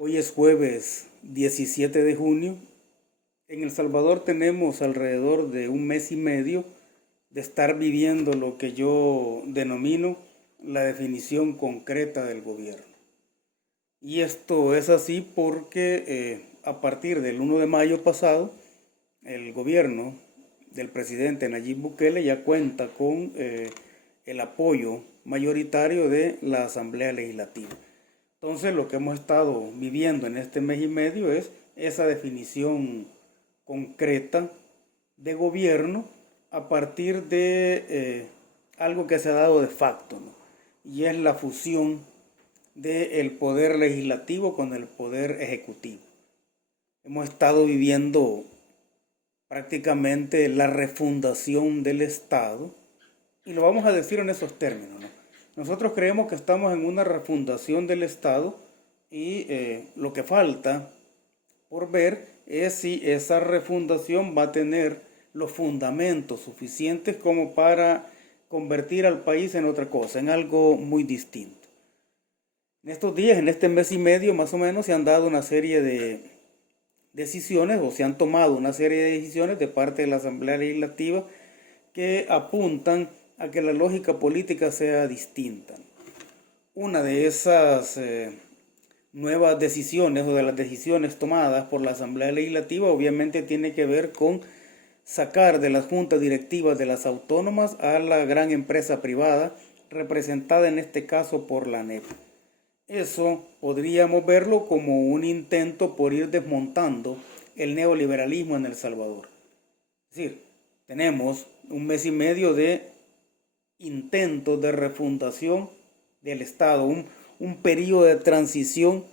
Hoy es jueves 17 de junio. En El Salvador tenemos alrededor de un mes y medio de estar viviendo lo que yo denomino la definición concreta del gobierno. Y esto es así porque a partir del 1 de mayo pasado, el gobierno del presidente Nayib Bukele ya cuenta con el apoyo mayoritario de la Asamblea Legislativa. Entonces lo que hemos estado viviendo en este mes y medio es esa definición concreta de gobierno a partir de algo que se ha dado de facto, ¿no? Y es la fusión del poder legislativo con el poder ejecutivo. Hemos estado viviendo prácticamente la refundación del Estado y lo vamos a decir en esos términos, ¿no? Nosotros creemos que estamos en una refundación del Estado y lo que falta por ver es si esa refundación va a tener los fundamentos suficientes como para convertir al país en otra cosa, en algo muy distinto. En estos días, en este mes y medio más o menos, se han dado una serie de decisiones o se han tomado una serie de decisiones de parte de la Asamblea Legislativa que apuntan a que la lógica política sea distinta. Una de esas nuevas decisiones o de las decisiones tomadas por la Asamblea Legislativa obviamente tiene que ver con sacar de las juntas directivas de las autónomas a la gran empresa privada representada en este caso por la ANEP. Eso podríamos verlo como un intento por ir desmontando el neoliberalismo en El Salvador. Es decir, tenemos un mes y medio de intentos de refundación del Estado, un periodo de transición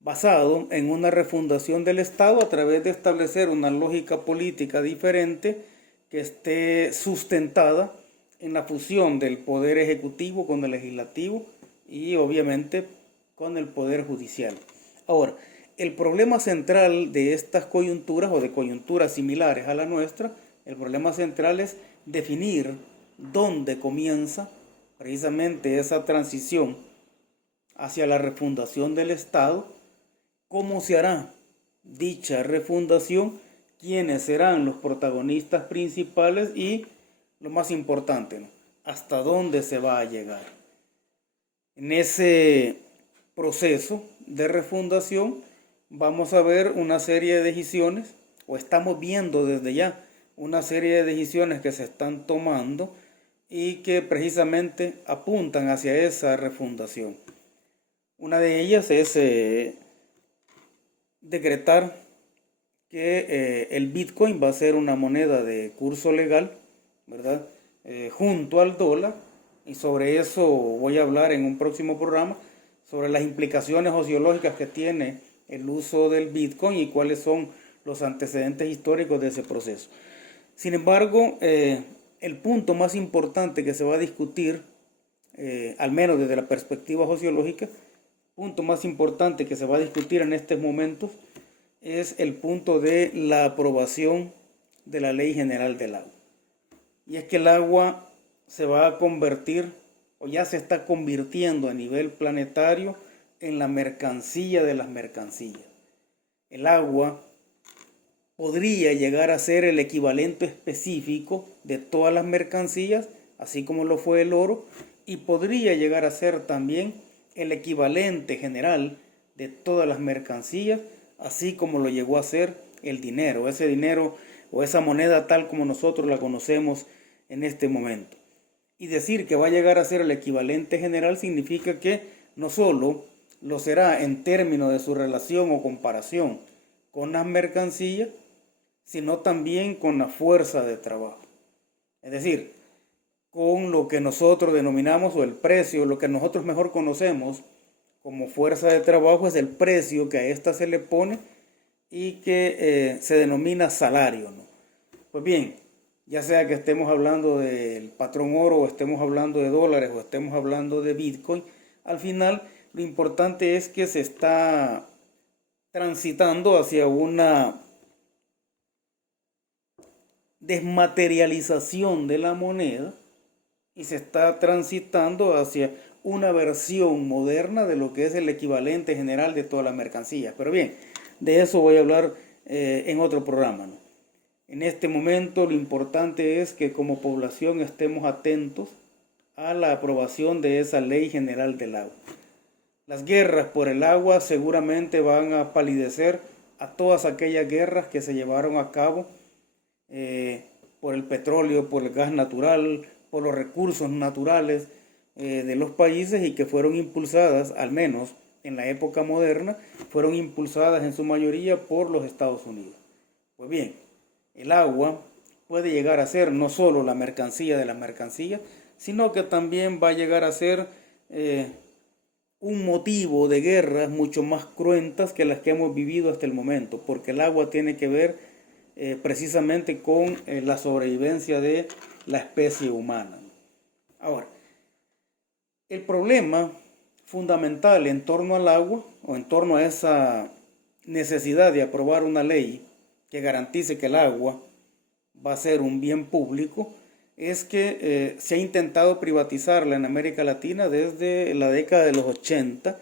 basado en una refundación del Estado a través de establecer una lógica política diferente que esté sustentada en la fusión del poder ejecutivo con el legislativo y obviamente con el poder judicial. Ahora, el problema central de estas coyunturas o de coyunturas similares a la nuestra, el problema central es definir dónde comienza precisamente esa transición hacia la refundación del Estado, cómo se hará dicha refundación, quiénes serán los protagonistas principales y, lo más importante, ¿no?, hasta dónde se va a llegar. En ese proceso de refundación vamos a ver una serie de decisiones, o estamos viendo desde ya una serie de decisiones que se están tomando y que precisamente apuntan hacia esa refundación. Una de ellas es decretar que el Bitcoin va a ser una moneda de curso legal, ¿verdad? Junto al dólar, y sobre eso voy a hablar en un próximo programa, sobre las implicaciones sociológicas que tiene el uso del Bitcoin y cuáles son los antecedentes históricos de ese proceso. Sin embargo, el punto más importante que se va a discutir, al menos desde la perspectiva sociológica, punto más importante que se va a discutir en estos momentos es el punto de la aprobación de la Ley General del Agua. Y es que el agua se va a convertir, o ya se está convirtiendo a nivel planetario, en la mercancía de las mercancías. El agua podría llegar a ser el equivalente específico de todas las mercancías, así como lo fue el oro, y podría llegar a ser también el equivalente general de todas las mercancías, así como lo llegó a ser el dinero, ese dinero o esa moneda tal como nosotros la conocemos en este momento. Y decir que va a llegar a ser el equivalente general significa que no solo lo será en términos de su relación o comparación con las mercancías, sino también con la fuerza de trabajo. Es decir, con lo que nosotros denominamos, o el precio, lo que nosotros mejor conocemos como fuerza de trabajo, es el precio que a esta se le pone y que se denomina salario, ¿no? Pues bien, ya sea que estemos hablando del patrón oro, o estemos hablando de dólares, o estemos hablando de Bitcoin, al final lo importante es que se está transitando hacia una desmaterialización de la moneda y se está transitando hacia una versión moderna de lo que es el equivalente general de todas las mercancías. Pero bien, de eso voy a hablar en otro programa, ¿no? En este momento lo importante es que como población estemos atentos a la aprobación de esa ley general del agua. Las guerras por el agua seguramente van a palidecer a todas aquellas guerras que se llevaron a cabo por el petróleo, por el gas natural, por los recursos naturales de los países y que fueron impulsadas, al menos en la época moderna, fueron impulsadas en su mayoría por los Estados Unidos. Pues bien, el agua puede llegar a ser no solo la mercancía de la mercancía, sino que también va a llegar a ser un motivo de guerras mucho más cruentas que las que hemos vivido hasta el momento, porque el agua tiene que ver precisamente con la sobrevivencia de la especie humana. Ahora, el problema fundamental en torno al agua, o en torno a esa necesidad de aprobar una ley que garantice que el agua va a ser un bien público, es que se ha intentado privatizarla en América Latina desde la década de los 80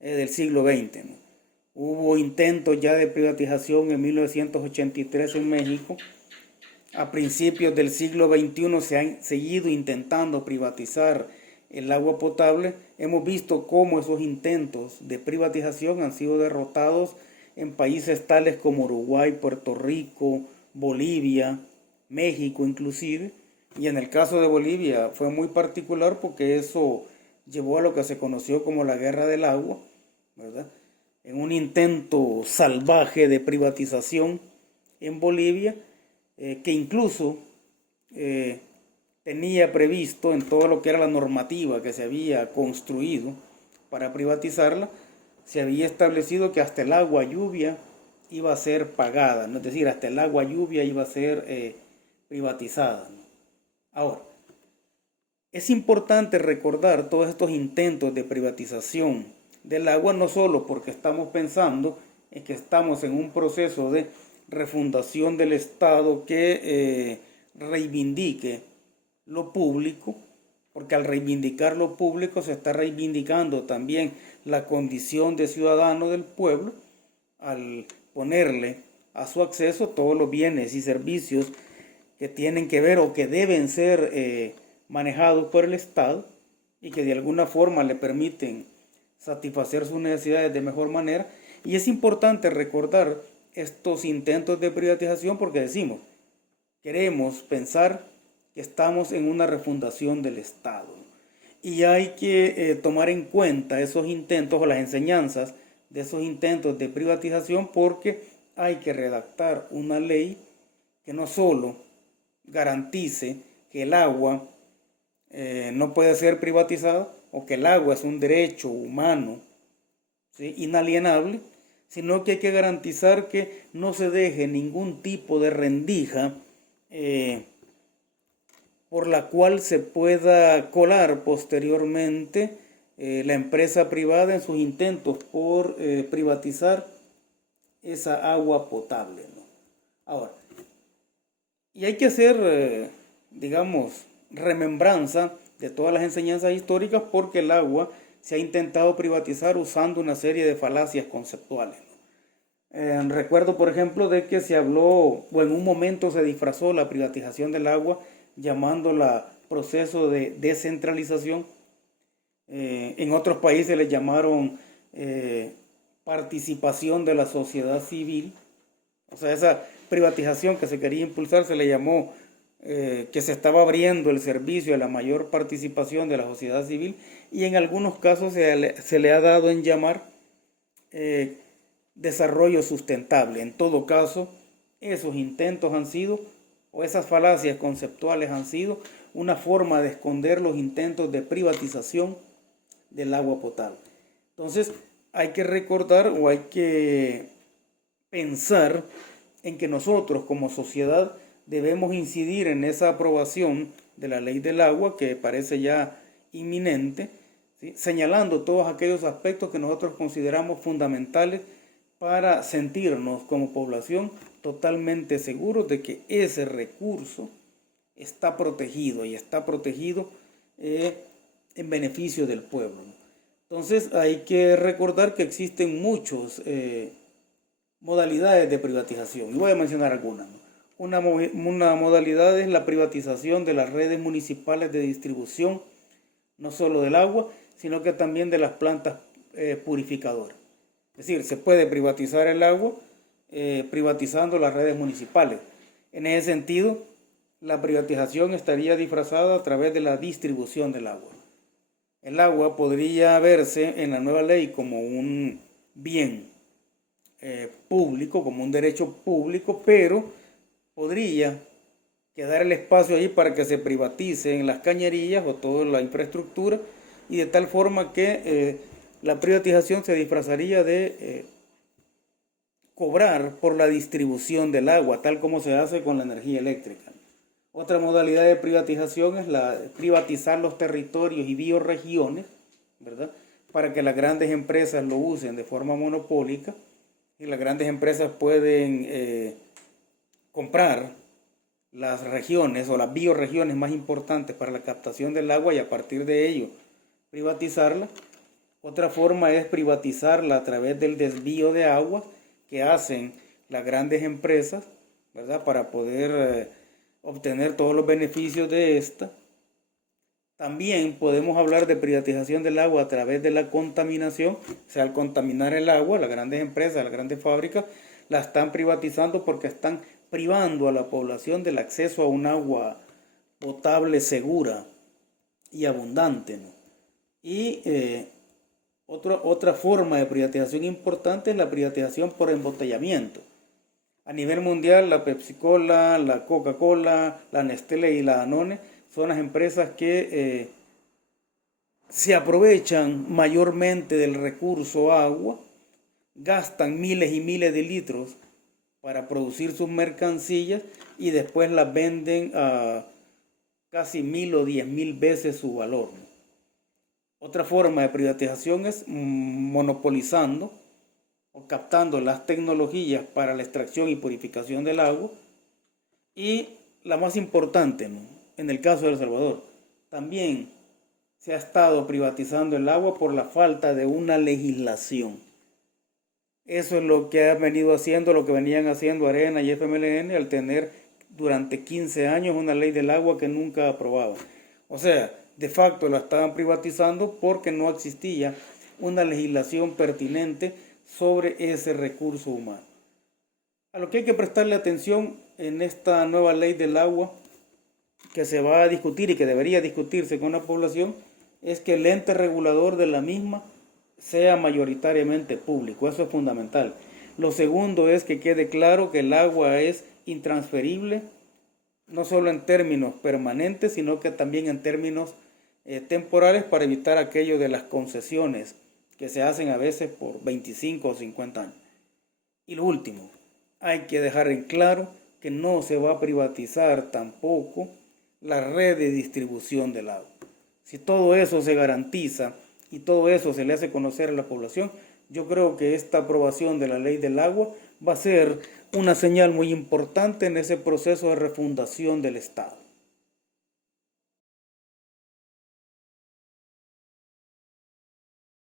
del siglo XX, ¿no? Hubo intentos ya de privatización en 1983 en México. A principios del siglo XXI se han seguido intentando privatizar el agua potable. Hemos visto cómo esos intentos de privatización han sido derrotados en países tales como Uruguay, Puerto Rico, Bolivia, México inclusive. Y en el caso de Bolivia fue muy particular porque eso llevó a lo que se conoció como la Guerra del Agua, ¿verdad? En un intento salvaje de privatización en Bolivia, que incluso tenía previsto en todo lo que era la normativa que se había construido para privatizarla, se había establecido que hasta el agua lluvia iba a ser pagada, ¿no? Es decir, hasta el agua lluvia iba a ser privatizada, ¿no? Ahora, es importante recordar todos estos intentos de privatización del agua, no solo porque estamos pensando en que estamos en un proceso de refundación del Estado que reivindique lo público, porque al reivindicar lo público se está reivindicando también la condición de ciudadano del pueblo, al ponerle a su acceso todos los bienes y servicios que tienen que ver o que deben ser manejados por el Estado y que de alguna forma le permiten satisfacer sus necesidades de mejor manera. Y es importante recordar estos intentos de privatización porque decimos, queremos pensar que estamos en una refundación del Estado. Y hay que tomar en cuenta esos intentos o las enseñanzas de esos intentos de privatización porque hay que redactar una ley que no solo garantice que el agua no puede ser privatizada o que el agua es un derecho humano, ¿sí?, inalienable, sino que hay que garantizar que no se deje ningún tipo de rendija por la cual se pueda colar posteriormente la empresa privada en sus intentos por privatizar esa agua potable, ¿no? Ahora, y hay que hacer, digamos, remembranza de todas las enseñanzas históricas porque el agua se ha intentado privatizar usando una serie de falacias conceptuales, ¿no? Recuerdo, por ejemplo, de que se habló, o en un momento se disfrazó la privatización del agua llamándola proceso de descentralización. En otros países le llamaron participación de la sociedad civil. O sea, esa privatización que se quería impulsar se le llamó que se estaba abriendo el servicio a la mayor participación de la sociedad civil y en algunos casos se le ha dado en llamar desarrollo sustentable. En todo caso, esos intentos han sido, o esas falacias conceptuales han sido, una forma de esconder los intentos de privatización del agua potable. Entonces, hay que recordar o hay que pensar en que nosotros como sociedad debemos incidir en esa aprobación de la ley del agua que parece ya inminente, ¿sí?, señalando todos aquellos aspectos que nosotros consideramos fundamentales para sentirnos como población totalmente seguros de que ese recurso está protegido y está protegido en beneficio del pueblo. Entonces hay que recordar que existen muchas modalidades de privatización. Y voy a mencionar algunas. Una modalidad es la privatización de las redes municipales de distribución, no solo del agua, sino que también de las plantas purificadoras. Es decir, se puede privatizar el agua privatizando las redes municipales. En ese sentido, la privatización estaría disfrazada a través de la distribución del agua. El agua podría verse en la nueva ley como un bien público, como un derecho público, pero podría quedar el espacio ahí para que se privaticen las cañerías o toda la infraestructura, y de tal forma que la privatización se disfrazaría de cobrar por la distribución del agua, tal como se hace con la energía eléctrica. Otra modalidad de privatización es privatizar los territorios y bioregiones, ¿verdad? Para que las grandes empresas lo usen de forma monopólica, y las grandes empresas pueden comprar las regiones o las bioregiones más importantes para la captación del agua y a partir de ello privatizarla. Otra forma es privatizarla a través del desvío de agua que hacen las grandes empresas, ¿verdad? Para poder obtener todos los beneficios de esta. También podemos hablar de privatización del agua a través de la contaminación. O sea, al contaminar el agua, las grandes empresas, las grandes fábricas la están privatizando porque están privando a la población del acceso a un agua potable, segura y abundante, ¿no? Y otra forma de privatización importante es la privatización por embotellamiento. A nivel mundial, la Pepsi-Cola, la Coca-Cola, la Nestlé y la Danone son las empresas que se aprovechan mayormente del recurso agua, gastan miles y miles de litros para producir sus mercancías y después las venden a casi 1000 o 10.000 veces su valor. Otra forma de privatización es monopolizando o captando las tecnologías para la extracción y purificación del agua. Y la más importante, ¿no? En el caso de El Salvador, también se ha estado privatizando el agua por la falta de una legislación. Eso es lo que ha venido haciendo, lo que venían haciendo Arena y FMLN al tener durante 15 años una ley del agua que nunca aprobaban. O sea, de facto la estaban privatizando porque no existía una legislación pertinente sobre ese recurso humano. A lo que hay que prestarle atención en esta nueva ley del agua que se va a discutir y que debería discutirse con la población es que el ente regulador de la misma sea mayoritariamente público. Eso es fundamental. Lo segundo es que quede claro que el agua es intransferible, no solo en términos permanentes, sino que también en términos temporales, para evitar aquello de las concesiones que se hacen a veces por 25 o 50 años. Y lo último, hay que dejar en claro que no se va a privatizar tampoco la red de distribución del agua. Si todo eso se garantiza y todo eso se le hace conocer a la población, yo creo que esta aprobación de la ley del agua va a ser una señal muy importante en ese proceso de refundación del Estado.